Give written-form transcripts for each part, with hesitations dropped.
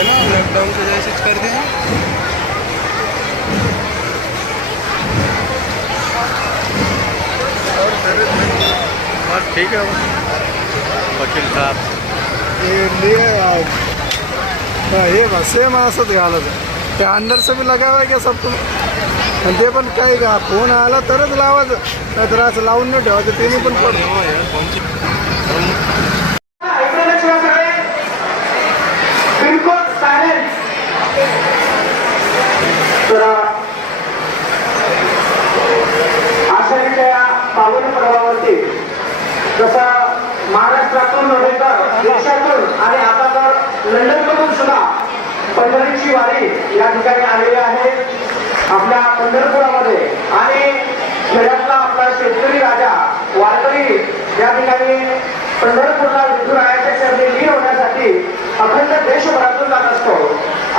है ना, लॉकडाउन की वजह से कर दिया। बस ठीक है वकील साहब ये बस सेम असंच घालायचं ते अंडरचं बी लगावा की सब तुम्ही आणि ते पण काही का फोन आला तरच लावायचं नाहीतर असं लावून नाही ठेवायचं ते पण आषाढीच्या पावन पर्वावरती जसं महाराष्ट्रातून नव्हे तर देशातून आणि आता तर लंडनमधून सुद्धा पंढरीची वारी या ठिकाणी आलेली आहे आपल्या पंढरपुरामध्ये आणि खेड्यातला आपला शेतकरी राजा वारकरी या ठिकाणी पंढरपूरला विठुरायाच्या चरणी लीन होण्यासाठी अखंड देशभरातून जात असतो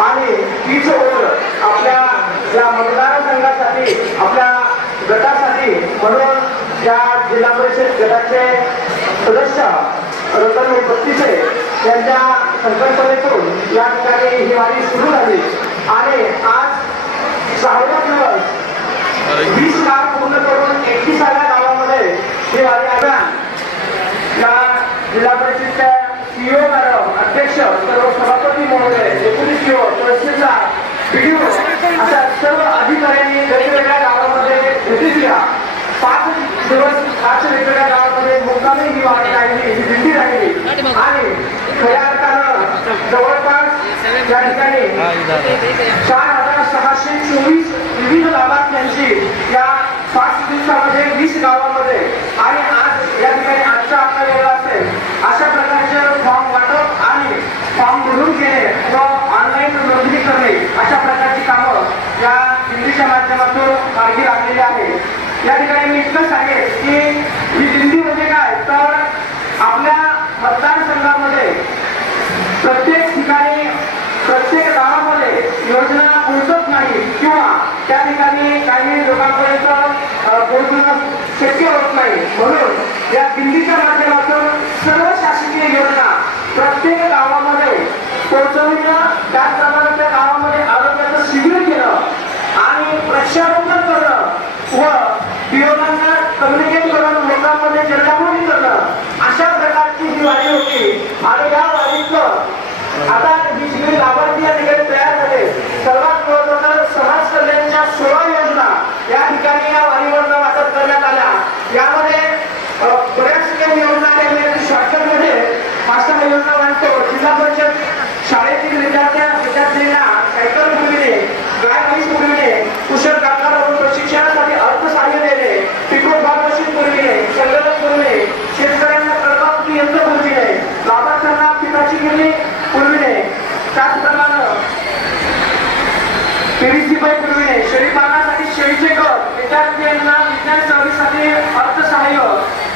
आणि तीच ओढ आपल्या या मतदारसंघासाठी आपल्या गटासाठी म्हणून या जिल्हा परिषद गटाचे सदस्य रतन बत्तीसे यांच्या संकल्पनेतून या ठिकाणी ही वारी सुरू झाली आणि आज 6वा दिवस 20 लाख पूर्ण करून 31व्या गावामध्ये ही वारी अभियान या जिल्हा परिषदच्या सीईओ मॅडम अध्यक्ष सर्व सभापती महोदय डेप्युटी सीईओ तहसीलदार पीडीओ अशा सर्व अधिकाऱ्यांनी वेगवेगळ्या गावामध्ये भेटी दिल्या 5 दिवस 5 वेगवेगळ्या गावामध्ये मुक्कामी ही वारी राहिली ही दिंडी राहिली आणि खऱ्या अर्थानं जवळपास या ठिकाणी 4624 विविध लाभार्थ्यांची या 5 दिवसामध्ये 20 गावामध्ये आणि आज या ठिकाणी आजचा आपला वेळ असेल अशा प्रकारचे फॉर्म वाटप आणि फॉर्म भरून घेणे व ऑनलाईन नोंदणी करणे अशा प्रकारची कामं या दिंडीच्या माध्यमातून मार्गी लागलेली आहे या ठिकाणी मी इतकं सांगेन की ही दिंडी म्हणजे काय तर आपल्या मतदारसंघामध्ये प्रत्येक ठिकाणी प्रत्येक गावामध्ये योजना पोहोचत नाही किंवा त्या ठिकाणी काही लोकांपर्यंत पोहोचणं शक्य होत नाही म्हणून या दिंडीच्या माध्यमातून सर्व शासकीय योजना प्रत्येक गावामध्ये पोहोचवणं त्याचप्रमाणे त्या गावामध्ये आरोग्याचं शिबिर केलं आणि वृक्षारोपण करणं व पिओनांना कम्युनिकेट करून लोकांमध्ये जनजागृती करणं अशा प्रकारची ही वारी होती आणि या वारीचं आता ही शिबिर लाभार्थी या ठिकाणी तयार झाले सर्वात महत्त्वाचं समाज कल्याणच्या 16 योजना या ठिकाणी या वारीवरनं वाटप करण्यात आल्या यामध्ये बऱ्याच काही योजना आल्या शॉर्टकटमध्ये 5 योजना मांडतो जिल्हा परिषद शाळेतील विद्यार्थ्यांना सायकल पुरविणे गाय म्हैस पुरविणे कुशल कामगार प्रशिक्षणासाठी अर्थसहाय्य देणे पिको फॉल मशीन पुरविणे संगणक पुरविणे शेतकऱ्यांना कर्जमुक्ती यंत्र पुरविणे लाभार्थ्यांना पिकाची गिरणी पुरविणे त्याचप्रमाणे पीव्हीसी पाईप पुरविणे शेळी पालनासाठी शेळीचे गट विद्यार्थ्यांना विज्ञान सहलीसाठी अर्थसहाय्य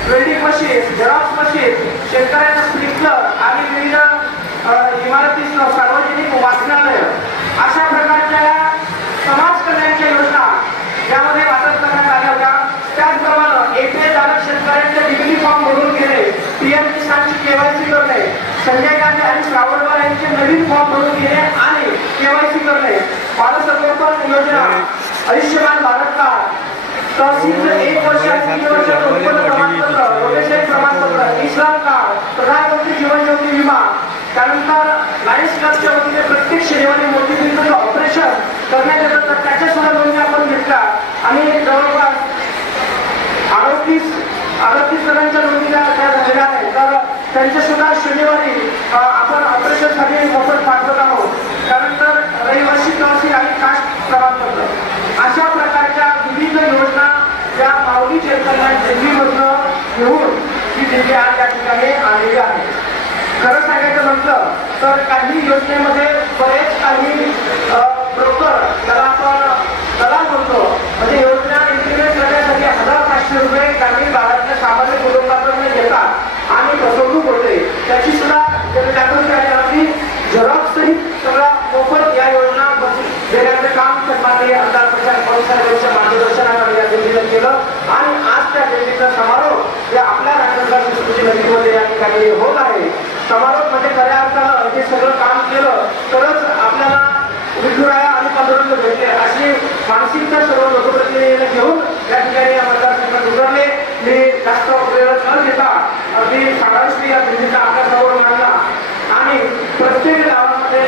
वेल्डिंग मशीन झेरॉक्स मशीन शेतकऱ्यांना स्प्रिंकलर आणि विविध इमारती सार्वजनिक वाचनालय अशा प्रकारच्या समाज कल्याणच्या योजना यामध्ये वाटप करण्यात आल्या होत्या त्याचप्रमाणे एपीए धारक शेतकऱ्यांचे डिग्री फॉर्म भरून घेणे पीएम किसानची केवायसी करणे संजय गांधी आणि श्रावणबाळ यांचे नवीन फॉर्म भरून घेणे आणि केवायसी करणे बालसंगोपन योजना आयुष्यमान भारत कार्ड तहसील 1 वर्ष आणि 3 वर्ष उत्पन्न प्रमाणपत्र रोगशाही प्रमाणपत्र इस्लाम कार्ड प्रधानमंत्री जीवन ज्योती विमा त्यानंतर लायन्स क्लबच्या वतीने प्रत्येक शनिवारी मोतीबिंदूचं ऑपरेशन करण्यात येतं तर त्याच्या सुद्धा नोंदणी आपण घेतल्या आणि जवळपास 38 जणांच्या नोंदणी झालेल्या आहेत तर त्यांच्या सुद्धा शनिवारी आपण ऑपरेशनसाठी मोफत पाठवत आहोत त्यानंतर रहिवासी तहसील आणि कास्ट प्रमाणपत्र अशा प्रकारच्या विविध योजना या माऊली जनकल्याण दिल्लीमधनं घेऊन ही दिल्ली आज या ठिकाणी आलेली आहे खरं सांगायचं म्हटलं तर काही योजनेमध्ये बरेच काही ब्रोकर त्याला आपण दलाल म्हणतो म्हणजे योजना इम्प्लिमेंट करण्यासाठी 1500 रुपये ग्रामीण भागातल्या सामान्य कुटुंबाकडून घेतात आणि फसवणूक होते त्याची सुद्धा जनजागृती करण्यासाठी झेरॉक्स सहित सगळा मोफत या योजना देण्याचं काम सन्माननीय आमदार प्रशांत पाटील मार्गदर्शनाखाली या दिल्लीला केलं आणि आज त्या दिल्लीचा समारोह या आपल्या राज्याच्या संस्कृती नदीमध्ये या ठिकाणी होत आहे समारोप म्हणजे खऱ्या अर्थानं हे सगळं काम केलं तरच आपल्याला विठुराया आणि पांडुरंग भेटले अशी मानसिकता सर्व लोकप्रतिनिधीने घेऊन या ठिकाणी या मतदारसंघात उतरले. मी जास्त वेळ न घेता अगदी सारांशी या भेटीचा आपल्यासमोर मांडला आणि प्रत्येक गावामध्ये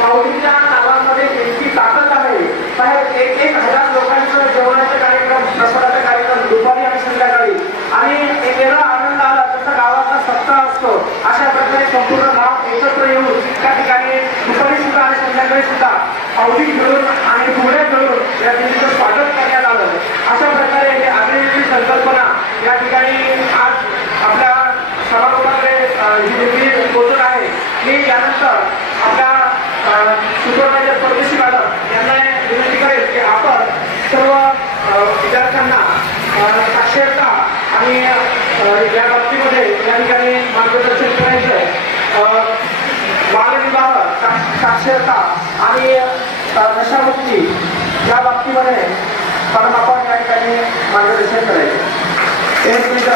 माऊलीच्या नावामध्ये इतकी ताकद आहे. साहेब 1,000 लोकांचं जेवणाचे कार्यक्रम, प्रसादाचे कार्यक्रम दुपारी आणि संध्याकाळी आणि एक वेगळा आनंद आला जसा गावाचा सप्ताह असतो अशा प्रकारे संपूर्ण गाव एकत्र येऊन त्या ठिकाणी दुपारी सुद्धा आणि संध्याकाळी सुद्धा पावली घेऊन आणि घोड्या घेऊन या दिवशीचं स्वागत करण्यात आलं. अशा प्रकारे ही आगळीवेगळी संकल्पना या ठिकाणी आज आपल्या समारोपाकडे ही देखील पोहोचत आहे. मी यानंतर आपल्या सुपरवायझर परदेशी मॅडम यांना विनंती करेल की आपण सर्व विद्यार्थ्यांना साक्षरता आणि या बाबतीमध्ये या ठिकाणी मार्गदर्शन करायचं. बालविवाह, साक्षरता आणि नशामुक्ती या बाबतीमध्ये मॅडम आपण या ठिकाणी मार्गदर्शन करायचं. एक मिनिट